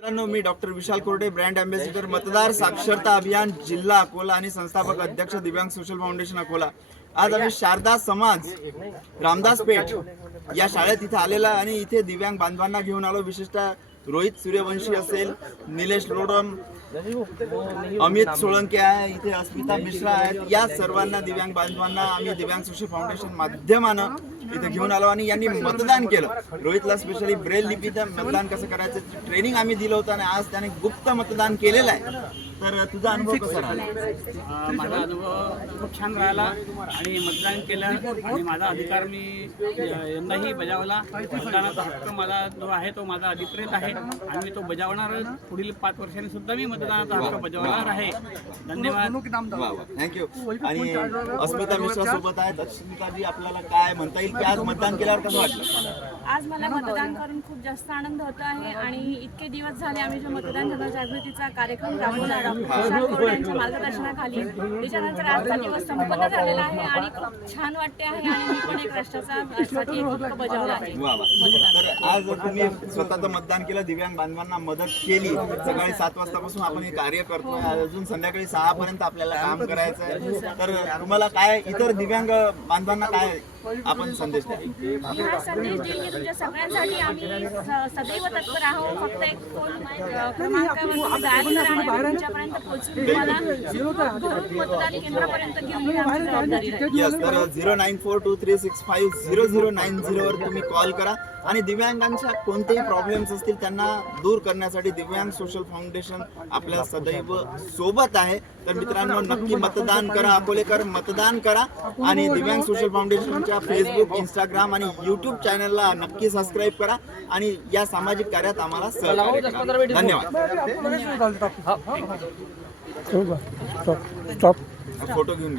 मित्रांनो मी डॉक्टर विशाल कोरडे brand ambassador मतदार साक्षरता अभियान जिल्हा अकोला आणि संस्थापक अध्यक्ष दिव्यांग सोशल फाउंडेशन अकोला. आज आम्ही शारदा समाज रामदास पेठ या शाळेत इथे आलेला आणि इथे दिव्यांग बांधवांना घेऊन आलो. विशेषतः रोहित सूर्यवंशी असेल निलेश रोडम अमित सोळंके आहे इथे अस्मिता मिश्रा आहेत. या सर्वांना दिव्यांग बांधवांना आम्ही दिव्यांग सोशल फाउंडेशन माध्यमानं इथे घेऊन आलो आणि यांनी मतदान केलं. रोहितला स्पेशली ब्रेल लिपीचं मतदान कसं करायचं? ट्रेनिंग आम्ही दिलं होतं आणि आज त्याने गुप्त मतदान केलेलं आहे. तर तुझा अनुभव कसा राहिला? माझा अनुभव खूप छान राहिला आणि मतदान केलं आणि माझा अधिकार मी यंदाही बजावला. मतदानाचा हक्क मला जो आहे तो माझा अधिकृत आहे आणि मी तो बजावणार. पुढील पाच वर्षांनी सुद्धा मी मतदानाचा हक्क बजावणार आहे. धन्यवाद. थँक्यू आणि अस्मिता मिश्रा सोबत आहेत. अस्मिताजी आपल्याला काय म्हणता येईल? की आज मतदान केल्यावर कसं वाटलं? आज मला मतदान करून खूप जास्त आनंद होतो आहे आणि इतके दिवस झाले आम्ही जो मतदान जनजागृतीचा कार्यक्रम राबवला डॉक्टर कोरडे यांच्या मार्गदर्शनाखाली. त्याच्यानंतर आजचा दिवस संपन्न झालेला आहे आणि खूप छान वाटते आहे आणि मी पण एक राष्ट्राचा साठी एक हक्क बजावला आहे. वा वा. तर आज तुम्ही स्वतःचं मतदान केलं दिव्यांग बांधवांना मदत केली सकाळी सात वाजतापासून आपण हे कार्य करतोय. अजून संध्याकाळी सहा पर्यंत आपल्याला काम करायचं आहे तर तुम्हाला काय इतर दिव्यांग बांधवांना काय आपण संदेश द्या हा संदेश देईन की तुमच्या सगळ्यांसाठी आम्ही स- सदैव तत्पर आहोत. फक्त एक फोन अ, क्रमांकावर तुम्ही डायल करा आणि आम्ही तुमच्यापर्यंत पोहोचून तुम्हाला घरून मतदान केंद्रापर्यंत घेऊन येणं आमची जबाबदारी राहील यस तर zero nine four two three six five zero zero nine झिरोवर तुम्ही कॉल करा. आणि दिव्यांगांच्या कोणतेही प्रॉब्लेम्स असतील त्यांना दूर करण्यासाठी दिव्यांग सोशल फाउंडेशन आपल्या सदैव सोबत आहे. तर मित्रांनो नक्की मतदान करा अकोलेकर मतदान करा. आणि दिव्यांग सोशल फाउंडेशनच्या फेसबुक इंस्टाग्राम आणि यूट्यूब चॅनलला नक्की सबस्क्राईब करा आणि या सामाजिक कार्यात आम्हाला सहकार्य करा. धन्यवाद. फोटो घेऊन घे.